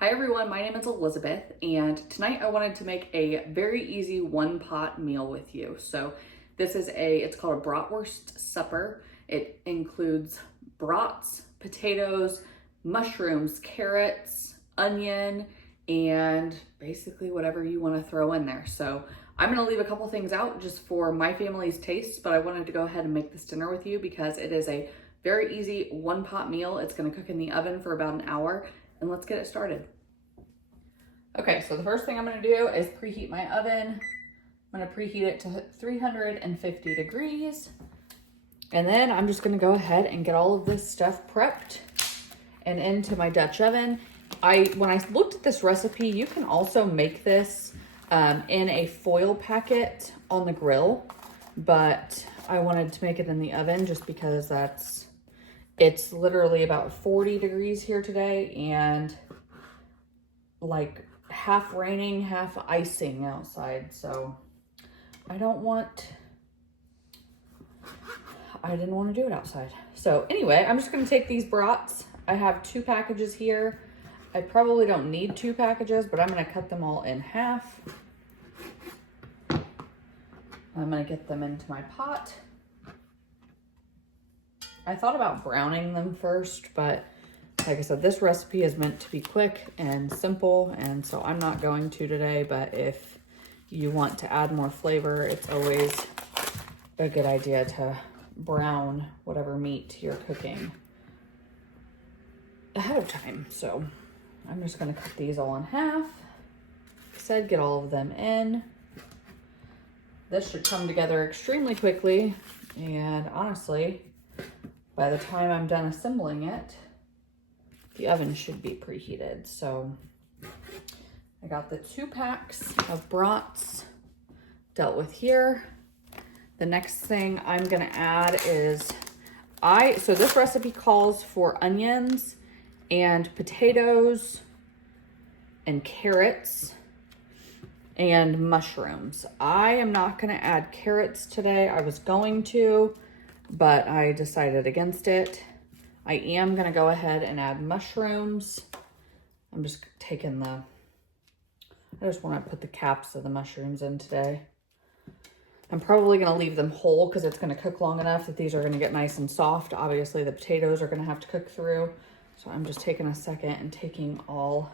Hi everyone, my name is Elizabeth, and tonight I wanted to make a very easy one-pot meal with you. So this is it's called a Bratwurst supper. It includes brats, potatoes, mushrooms, carrots, onion, and basically whatever you want to throw in there. So I'm gonna leave a couple things out just for my family's taste, but I wanted to go ahead and make this dinner with you because it is a very easy one-pot meal. It's gonna cook in the oven for about an hour, and let's get it started. Okay, so the first thing I'm gonna do is preheat my oven. I'm gonna preheat it to 350 degrees. And then I'm just gonna go ahead and get all of this stuff prepped and into my Dutch oven. When I looked at this recipe, you can also make this in a foil packet on the grill, but I wanted to make it in the oven just because it's literally about 40 degrees here today and like half raining, half icing outside. So I didn't want to do it outside. So anyway, I'm just going to take these brats. I have 2 packages here. I probably don't need 2 packages, but I'm going to cut them all in half. I'm going to get them into my pot. I thought about browning them first, but like I said, this recipe is meant to be quick and simple, and so I'm not going to today, but if you want to add more flavor, it's always a good idea to brown whatever meat you're cooking ahead of time. So I'm just going to cut these all in half. Like I said, get all of them in. This should come together extremely quickly, and honestly, by the time I'm done assembling it, the oven should be preheated. So I got the 2 packs of brats dealt with here. The next thing I'm gonna add is, so this recipe calls for onions and potatoes and carrots and mushrooms. I am not gonna add carrots today. I was going to, but I decided against it. I am gonna go ahead and add mushrooms. I'm just taking I just wanna put the caps of the mushrooms in today. I'm probably gonna leave them whole because it's gonna cook long enough that these are gonna get nice and soft. Obviously the potatoes are gonna have to cook through. So I'm just taking a second and taking all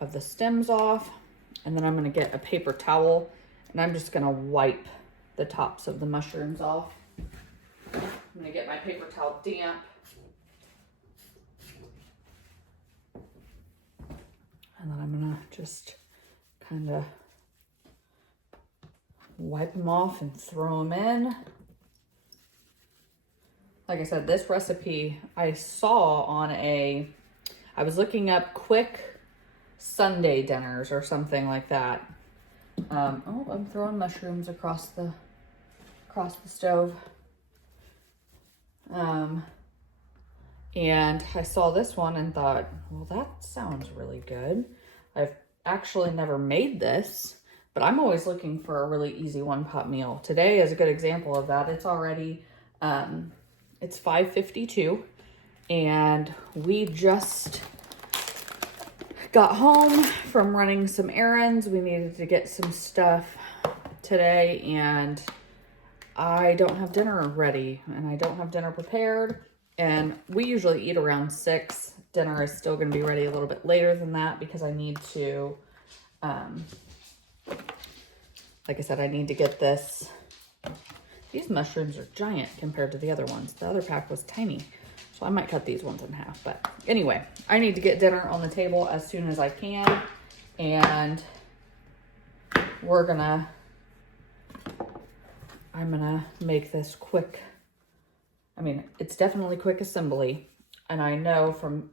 of the stems off. And then I'm gonna get a paper towel and I'm just gonna wipe the tops of the mushrooms off. I'm gonna get my paper towel damp. And then I'm gonna just kind of wipe them off and throw them in. Like I said, this recipe I saw on I was looking up quick Sunday dinners or something like that. Oh, I'm throwing mushrooms across the stove. And I saw this one and thought, well, that sounds really good. I've actually never made this, but I'm always looking for a really easy one-pot meal. Today is a good example of that. It's already, it's 5:52 and we just got home from running some errands. We needed to get some stuff today and I don't have dinner ready and I don't have dinner prepared. And we usually eat around 6. Dinner is still going to be ready a little bit later than that because I need to, like I said, I need to get this. These mushrooms are giant compared to the other ones. The other pack was tiny. So I might cut these ones in half. But anyway, I need to get dinner on the table as soon as I can. And I'm gonna make this quick. I mean, it's definitely quick assembly. And I know from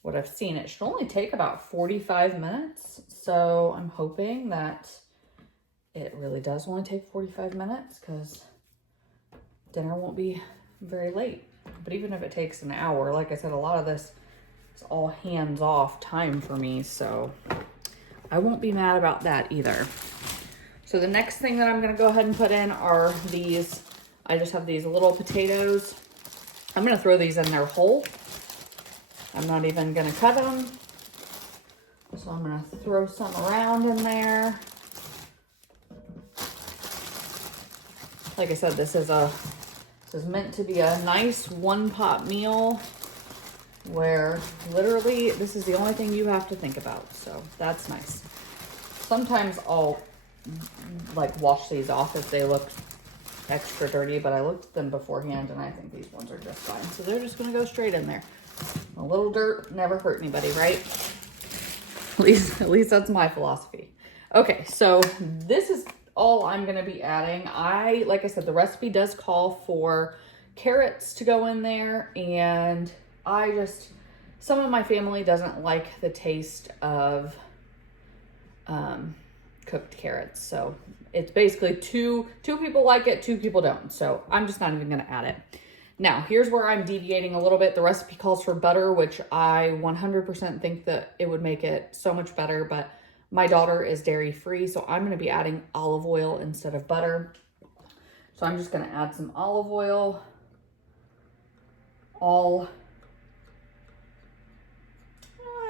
what I've seen, it should only take about 45 minutes. So I'm hoping that it really does only take 45 minutes because dinner won't be very late. But even if it takes an hour, like I said, a lot of this is all hands-off time for me. So I won't be mad about that either. So the next thing that I'm gonna go ahead and put in are these. I just have these little potatoes. I'm gonna throw these in there whole. I'm not even gonna cut them. So I'm gonna throw some around in there. Like I said, this is meant to be a nice one-pot meal where literally this is the only thing you have to think about. So that's nice. Sometimes I'll like wash these off if they look extra dirty, but I looked at them beforehand and I think these ones are just fine. So they're just gonna go straight in there. A little dirt never hurt anybody, right? At least that's my philosophy. Okay, so this is all I'm gonna be adding. Like I said, the recipe does call for carrots to go in there, and some of my family doesn't like the taste of cooked carrots. So it's basically two people like it, 2 people don't. So I'm just not even gonna add it. Now, here's where I'm deviating a little bit. The recipe calls for butter, which I 100% think that it would make it so much better, but my daughter is dairy free, so I'm gonna be adding olive oil instead of butter. So I'm just gonna add some olive oil.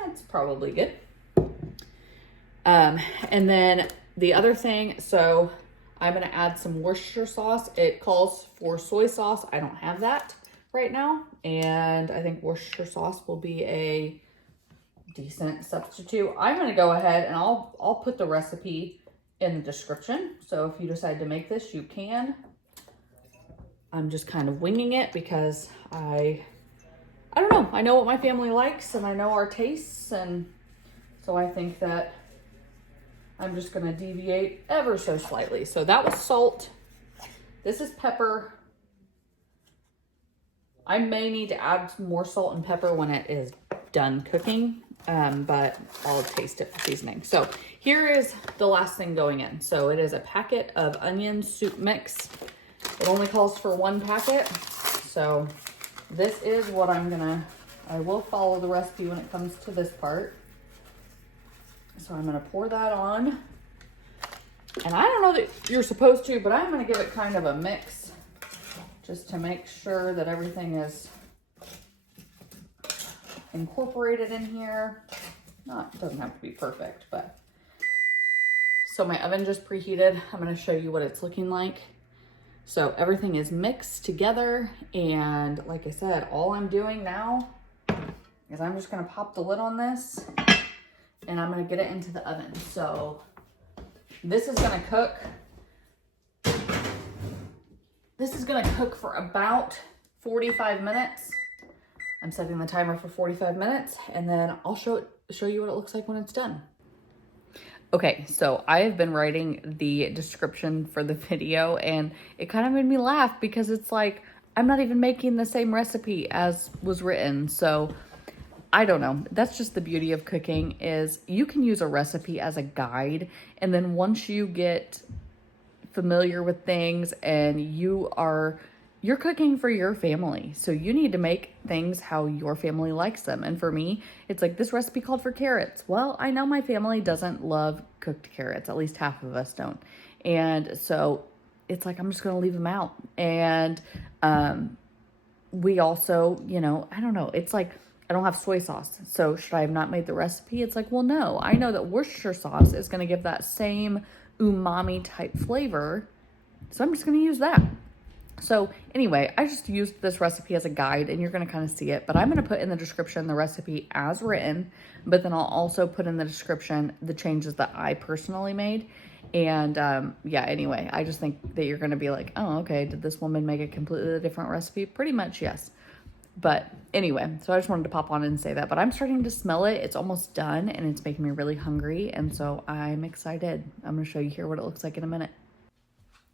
It's probably good. And then the other thing, so I'm gonna add some Worcestershire sauce. It calls for soy sauce. I don't have that right now. And I think Worcestershire sauce will be a decent substitute. I'm gonna go ahead and I'll put the recipe in the description. So if you decide to make this, you can. I'm just kind of winging it because I don't know. I know what my family likes and I know our tastes. And so I think that I'm just gonna deviate ever so slightly. So that was salt. This is pepper. I may need to add some more salt and pepper when it is done cooking, but I'll taste it for seasoning. So here is the last thing going in. So it is a packet of onion soup mix. It only calls for 1 packet. So this is what I will follow the recipe when it comes to this part. So I'm gonna pour that on. And I don't know that you're supposed to, but I'm gonna give it kind of a mix just to make sure that everything is incorporated in here. It doesn't have to be perfect, but. So my oven just preheated. I'm gonna show you what it's looking like. So everything is mixed together. And like I said, all I'm doing now is I'm just gonna pop the lid on this and I'm gonna get it into the oven. So this is gonna cook. This is gonna cook for about 45 minutes. I'm setting the timer for 45 minutes and then I'll show you what it looks like when it's done. Okay, so I have been writing the description for the video and it kind of made me laugh because it's like, I'm not even making the same recipe as was written. So I don't know. That's just the beauty of cooking, is you can use a recipe as a guide. And then once you get familiar with things and you're cooking for your family. So you need to make things how your family likes them. And for me, it's like, this recipe called for carrots. Well, I know my family doesn't love cooked carrots. At least half of us don't. And so it's like, I'm just going to leave them out. And we also, I don't know. It's like, I don't have soy sauce. So should I have not made the recipe? It's like, well, no. I know that Worcestershire sauce is going to give that same umami type flavor. So I'm just going to use that. So anyway, I just used this recipe as a guide and you're going to kind of see it, but I'm going to put in the description the recipe as written, but then I'll also put in the description the changes that I personally made. And yeah, anyway, I just think that you're going to be like, oh, okay, did this woman make a completely different recipe? Pretty much, yes. But anyway, so I just wanted to pop on and say that, but I'm starting to smell it. It's almost done and it's making me really hungry. And so I'm excited. I'm going to show you here what it looks like in a minute.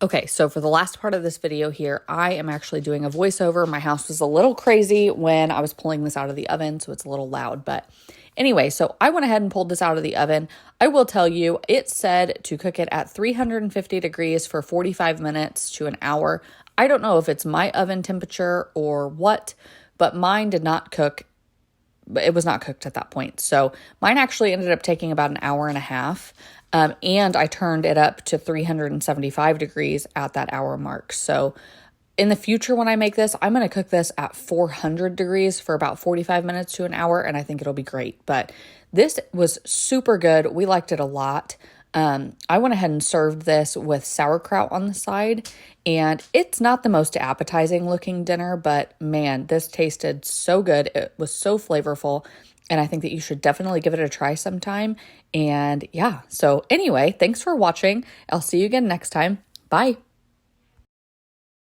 Okay, so for the last part of this video here, I am actually doing a voiceover. My house was a little crazy when I was pulling this out of the oven, so it's a little loud. But anyway, so I went ahead and pulled this out of the oven. I will tell you, it said to cook it at 350 degrees for 45 minutes to an hour. I don't know if it's my oven temperature or what, but mine did not cook. It was not cooked at that point. So mine actually ended up taking about an hour and a half. And I turned it up to 375 degrees at that hour mark. So in the future when I make this, I'm going to cook this at 400 degrees for about 45 minutes to an hour, and I think it'll be great. But this was super good. We liked it a lot. I went ahead and served this with sauerkraut on the side, and it's not the most appetizing looking dinner, but man, this tasted so good. It was so flavorful, and I think that you should definitely give it a try sometime. And yeah, so anyway, thanks for watching. I'll see you again next time. Bye.